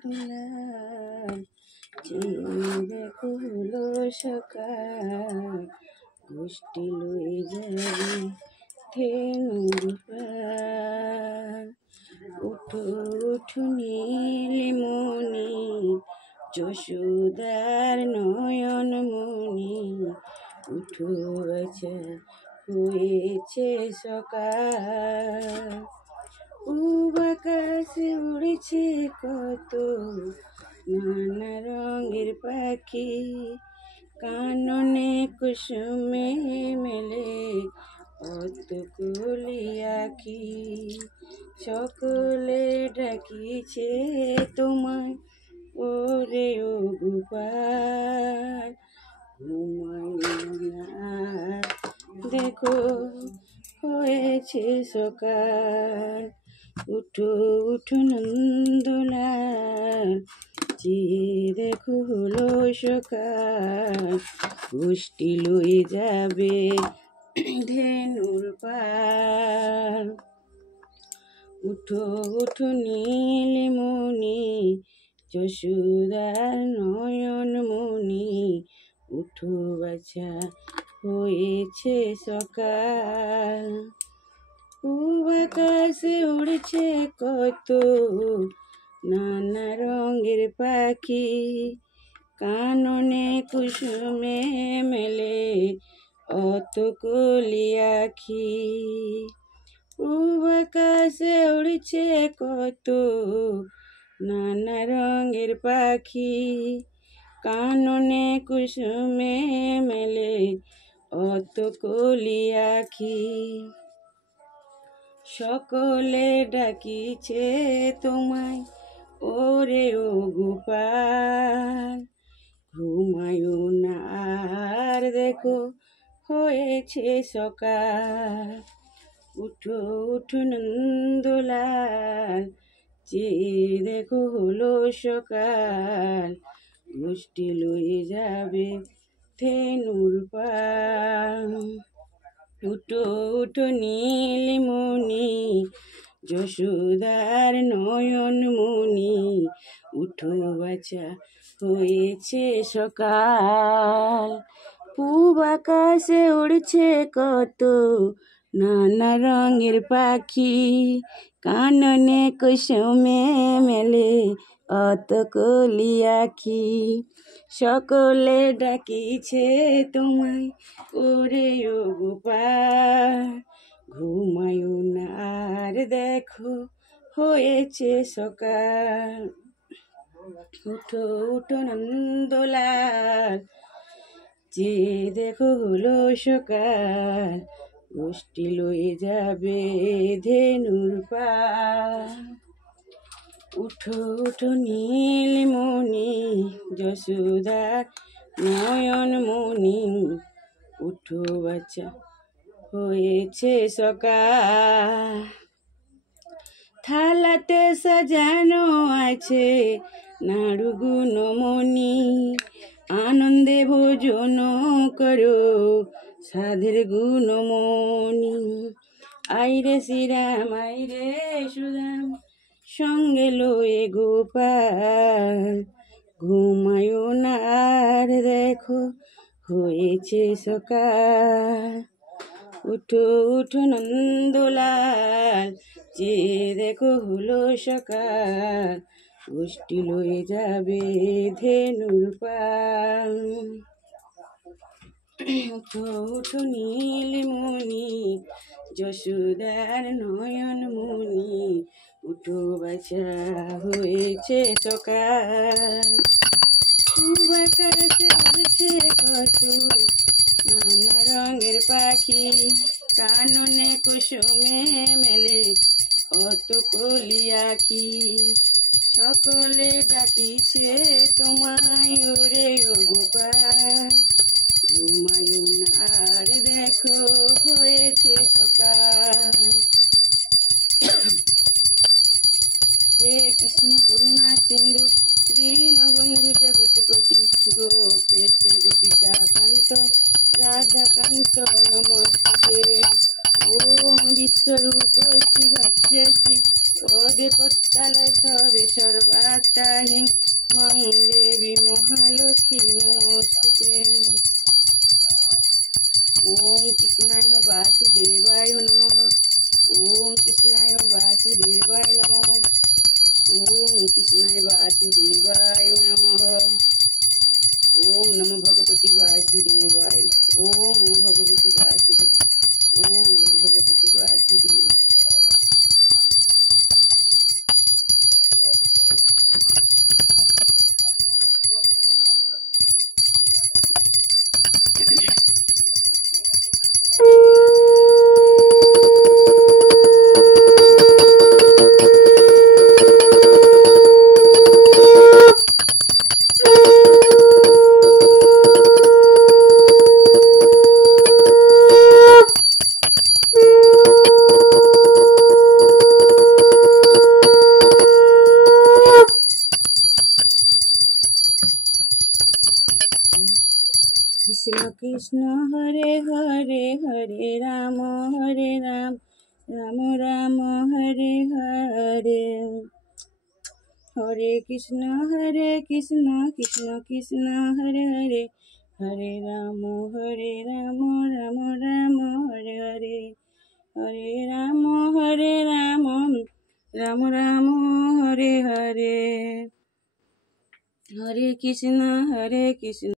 দুলাল চিরে কুলো সকাল গোষ্ঠী লই যাবে ধেনুর পাল। উঠো উঠো নীলিমণি যশোদার নয়ন মণি, উঠো বাছা হয়েছে সকাল। আকাশে উড়েছে কত নানা রঙের পাখি, কাননে কুসুমে মেলে অত কলি আঁখি। সকলে ডাকিছে তোমায় ওরে ও গোপাল, ঘুমাইও না দেখো হয়েছে সকাল। উঠো উঠো নন্দলাল চেয়ে দেখো হলো সকাল, গোষ্ঠী লই যাবে ধেনুর পাল। উঠো উঠো নীলিমণি যশোদার নয়ন মণি, উঠো বাছা হয়েছে সকাল। আকাশে উড়ছে কত নানা রঙের পাখি, কাননে কুসুমে মেলে অত কলি আঁখি। আকাশে উড়ছে কত নানা রঙের পাখি, কাননে কুসুমে মেলে অত কলি আঁখি। সকলে ডাকিছে তোমায় ওরে ও গোপাল, ঘুমায়ো না আর দেখো হয়েছে সকাল। উঠো উঠো নন্দলাল চেয়ে দেখো হলো সকাল, গোষ্ঠী লই যাবে ধেনুর পাল। উঠো উঠো নীলিমণি যশোদার নয়ন মণি, উঠো বাছা হয়েছে সকাল। পূব আকাশে উড়ছে কত নানা রঙের পাখি, কাননে কুসুমে মেলে অত কলি আঁখি। সকলে ডাকিছে তোমায় ওরে ও গোপাল, ঘুমায়ো না আর দেখো হয়েছে সকাল। উঠো উঠো নন্দলাল চেয়ে দেখো হলো সকাল, গোষ্ঠী লই যাবে ধেনুর পাল। উঠো উঠো নীলমণি যশোদার নয়ন মণি, উঠো বাছা হয়েছে সকাল। থালাতে সাজানো আছে নাড়ু গুণমণি, আনন্দে ভোজন করো সাধের গুণমণি। আইরে শ্রীরাম আইরে সুদাম সঙ্গে লয়ে গোপাল, ঘুমায়ো না আর দেখো হয়েছে সকাল। উঠো উঠো নন্দলাল চেয়ে দেখো হলো সকাল, গোষ্ঠী লই যাবে ধেনুর পাল। উঠো উঠো নীলিমণি যশোদার নয়ন মণি, উঠো বাছা হয়েছে সকাল। আকাশে উড়ছে কত নানা রঙের পাখি, কাননে কুসুমে মেলে অত কলি আঁখি। সকলে ডাকিছে তোমায় ওরে ও গোপাল, ঘুমায়ো না আর দেখো হয়েছে সকাল। হে কৃষ্ণ করুণা সিন্ধু দীনবন্ধু জগৎপতি, গোপেশ গোপিকা কান্ত রাধাকান্ত নমস্তে। ওম বিশ্বরূপ শিবাজ্যশ্রী পদে পত্তালয় সবে সর্বাত্মাহি মং দেবী মহালক্ষ্মী নমস্তুতে। ওম কৃষ্ণায় বাসুদেবায় নমঃ। ওম কৃষ্ণায় বাসুদেবায় নমঃ। ওম কৃষ্ণায় বাসুদেবায় নমঃ। ओम नमो भगवती वासुदेवाय। ओम नमो भगवती वासुदेव। ओम नमो भगवती वासुदेवाय। कृष्ण कृष्ण हरे हरे हरे राम राम राम हरे हरे। हरे कृष्ण कृष्ण कृष्ण हरे हरे हरे राम राम राम हरे हरे। हरे राम राम राम हरे हरे। हरे कृष्ण